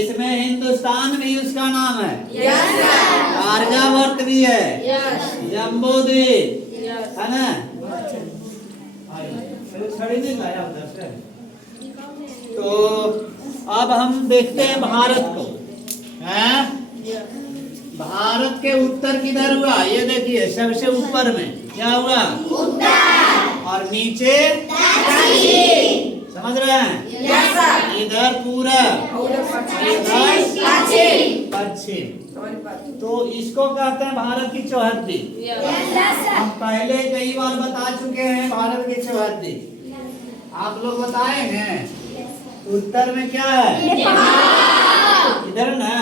इसमें हिंदुस्तान भी उसका नाम है, आर्यावर्त भी है, जम्बूद्वीप है ना। छड़ी नहीं लाया उधर से। तो अब हम देखते हैं भारत को। हैं? भारत के उत्तर किधर हुआ? ये देखिए सबसे ऊपर में क्या हुआ? उत्तर। और नीचे समझ रहे हैं? इधर पूरब, इधर पश्चिम। तो इसको कहते हैं भारत की चौहद्दी। हम पहले कई बार बता चुके हैं भारत की चौहद्दी। आप लोग बताए हैं। उत्तर में क्या है? इधर ना।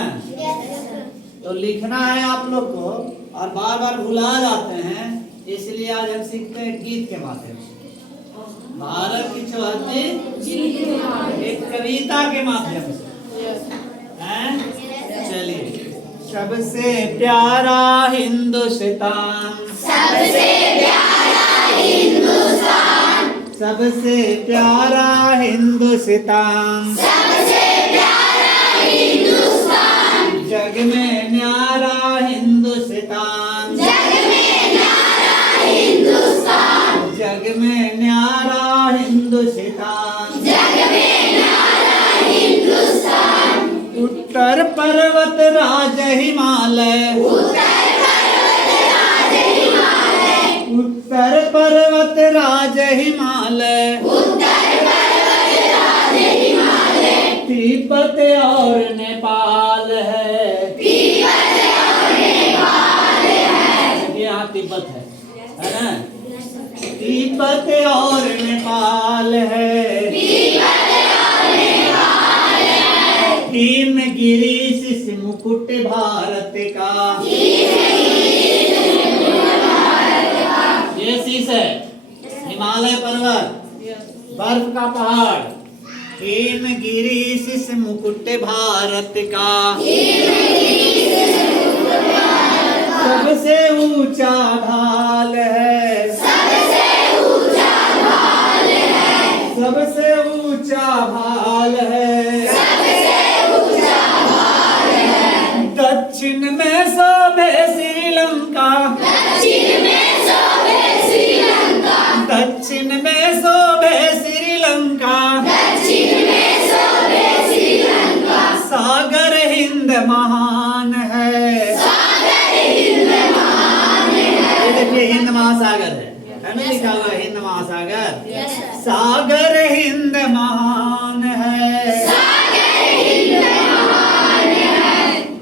तो लिखना है आप लोग को, और बार बार भुला जाते हैं, इसलिए आज हम सीखते हैं गीत के माध्यम से। भारत की चौहद्दी एक कविता के माध्यम से हैं? चलिए। सबसे प्यारा हिंदुस्तान, सबसे प्यारा हिंदुस्तान, सबसे प्यारा हिंदुस्तान, सबसे प्यारा हिंदुस्तान, जग में न्यारा हिंदुस्तान, जग में न्यारा हिंदुस्तान, जग में न्यारा हिंदुस्तान, जग में न्यारा हिंदुस्तान। उत्तर पर्वत राज हिमालय, उत्तर पर्वत राज हिमालय, उत्तर पर्वत राज हिमालय, उत्तर पर्वत राज हिमालय, तिब्बत और नेपाल है, तिब्बत और नेपाल है। यहाँ तिब्बत है ना? तिब्बत और नेपाल है, हिम गिरीश से मुकुट भारत का, ये शीश है हिमालय पर्वत, बर्फ का पहाड़। हिम गिरीश से मुकुट भारत का, सबसे ऊंचा ढाल है, सबसे ऊंचा ढाल है, सबसे ऊंचा ढाल है, दक्षिण में शोभे श्रीलंका, दक्षिण में शोभे श्रीलंका, दक्षिण में शोभे श्रीलंका, दक्षिण में शोभे श्रीलंका। सागर हिंद महान है, सागर हिंद महान है। ये देखिए हिंद महासागर है ना? लिखा हुआ हिंद महासागर। सागर हिंद महान है,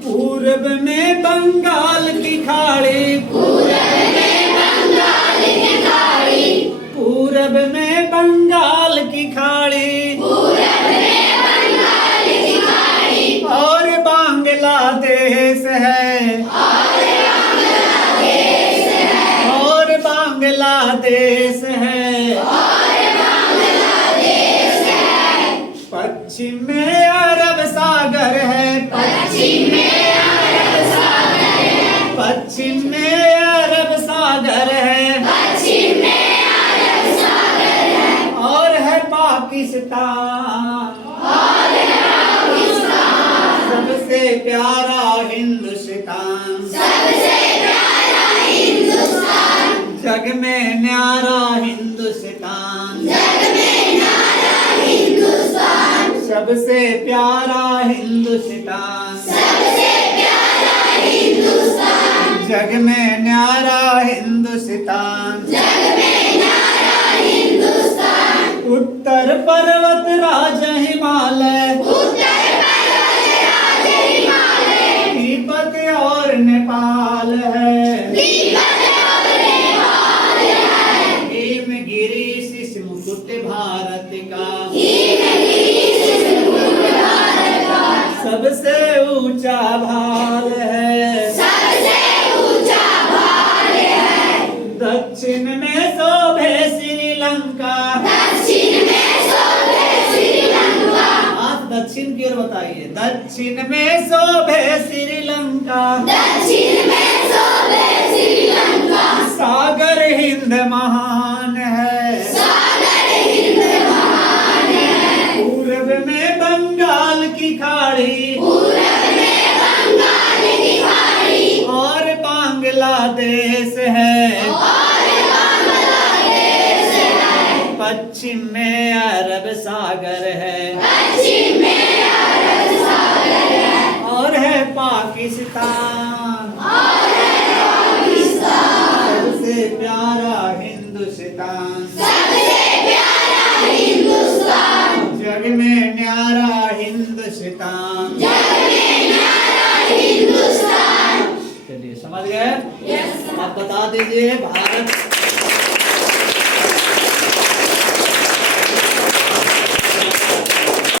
पूरब में बंगाल की खाड़ी, पूरब में बंगाल की खाड़ी, पूरब में बंगाल की खाड़ी, पूरब में बंगाल की खाड़ी। और बांग्लादेश है, और बांग्लादेश है, और बांग्लादेश है, और बांग्लादेश है। पश्चिम में अरब सागर है, पश्चिम में पश्चिम में अरब सागर है, पश्चिम में अरब सागर है। और है पाकिस्तान, और है पाकिस्तान। सबसे प्यारा हिंदुस्तान, सबसे प्यारा हिंदुस्तान, जग में न्यारा हिंदुस्तान, जग में न्यारा हिंदुस्तान। सबसे प्यारा हिंदुस्तान, सबसे प्यारा हिंदुस्तान, जग में न्यारा हिंदुस्तान, जग में न्यारा हिंदुस्तान। उत्तर पर्वत राज हिमालय, उत्तर पर्वत राज हिमालय, तिब्बत और नेपाल है, तिब्बत और नेपाल है। हिम गिरीश से मुकुट भारत का, हिम गिरीश से मुकुट भारत का। सबसे ऊंचा भाल है, दक्षिण में शोभे श्रीलंका, दक्षिण में शोभे श्रीलंका। आप दक्षिण की ओर बताइए। दक्षिण में शोभे श्रीलंका, दक्षिण में शोभे श्रीलंका। सागर हिंद महान है, सागर हिंद महान है। पूरब में बंगाल की खाड़ी, पश्चिम में अरब सागर है, पश्चिम में अरब सागर है, और है पाकिस्तान, और है पाकिस्तान, सबसे प्यारा हिंदुस्तान, सबसे प्यारा हिंदुस्तान, जग में न्यारा हिंदुस्तान, जग में न्यारा हिंदुस्तान। चलिए समझ गए? यस। आप बता दीजिए भारत